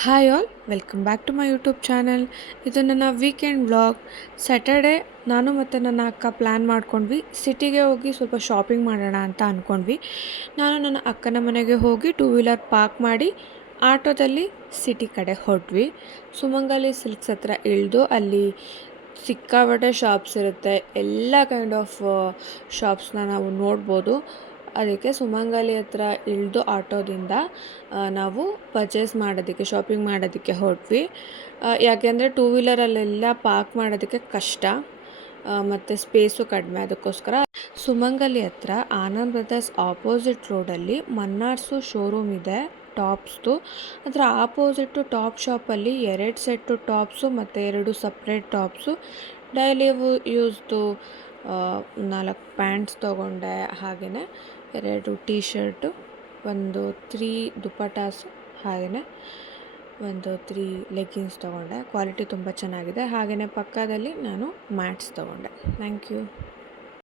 Hi all welcome back to my YouTube channel. ಇದು ನನ್ನ weekend vlog. Saturday ನಾನು ಮತ್ತು ನನ್ನ ಅಕ್ಕ ಪ್ಲ್ಯಾನ್ ಮಾಡ್ಕೊಂಡ್ವಿ, ಸಿಟಿಗೆ ಹೋಗಿ ಸ್ವಲ್ಪ ಶಾಪಿಂಗ್ ಮಾಡೋಣ ಅಂತ ಅಂದ್ಕೊಂಡ್ವಿ. ನಾನು ನನ್ನ ಅಕ್ಕನ ಮನೆಗೆ ಹೋಗಿ ಟೂ ವೀಲರ್ ಪಾರ್ಕ್ ಮಾಡಿ ಆಟೋದಲ್ಲಿ ಸಿಟಿ ಕಡೆ ಹೊರಟ್ವಿ. ಸುಮಂಗಲಿ ಸಿಲ್ಕ್ಸ್ ಹತ್ರ ಇಳಿದು ಅಲ್ಲಿ ಸಿಕ್ಕಾಪಟ್ಟೆ ಶಾಪ್ಸ್ ಇರುತ್ತೆ, ಎಲ್ಲ ಕೈಂಡ್ ಆಫ್ ಶಾಪ್ಸ್ನ ನಾವು ನೋಡ್ಬೋದು. ಅದಕ್ಕೆ ಸುಮಂಗಲಿ ಹತ್ರ ಇಳಿದು ಆಟೋದಿಂದ ನಾವು ಪರ್ಚೇಸ್ ಮಾಡೋದಕ್ಕೆ, ಶಾಪಿಂಗ್ ಮಾಡೋದಕ್ಕೆ ಹೊರಟ್ವಿ. ಯಾಕೆಂದರೆ ಟೂ ವೀಲರಲ್ಲೆಲ್ಲ ಪಾರ್ಕ್ ಮಾಡೋದಕ್ಕೆ ಕಷ್ಟ ಮತ್ತು ಸ್ಪೇಸು ಕಡಿಮೆ. ಅದಕ್ಕೋಸ್ಕರ ಸುಮಂಗಲಿ ಹತ್ರ ಆನಂದ್ ಬ್ರದರ್ಸ್ ಆಪೋಸಿಟ್ ರೋಡಲ್ಲಿ ಮನ್ನಾರ್ಸು ಶೋರೂಮ್ ಇದೆ ಟಾಪ್ಸ್ದು. ಅದರ ಆಪೋಸಿಟ್ಟು ಟಾಪ್ ಶಾಪಲ್ಲಿ 2 ಸೆಟ್ಟು ಟಾಪ್ಸು ಮತ್ತು 2 ಸಪ್ರೇಟ್ ಟಾಪ್ಸು, ಡೈಲಿ ಯೂಸ್ದು 4 ಪ್ಯಾಂಟ್ಸ್ ತೊಗೊಂಡೆ. ಹಾಗೆಯೇ 2 ಟೀ ಶರ್ಟು, ಒಂದು 3 ದುಪಟಾಸು, ಹಾಗೆಯೇ ಒಂದು 3 ಲೆಗ್ಗಿನ್ಸ್ ತೊಗೊಂಡೆ. ಕ್ವಾಲಿಟಿ ತುಂಬ ಚೆನ್ನಾಗಿದೆ. ಹಾಗೆಯೇ ಪಕ್ಕದಲ್ಲಿ ನಾನು ಮ್ಯಾಟ್ಸ್ ತೊಗೊಂಡೆ. Thank you.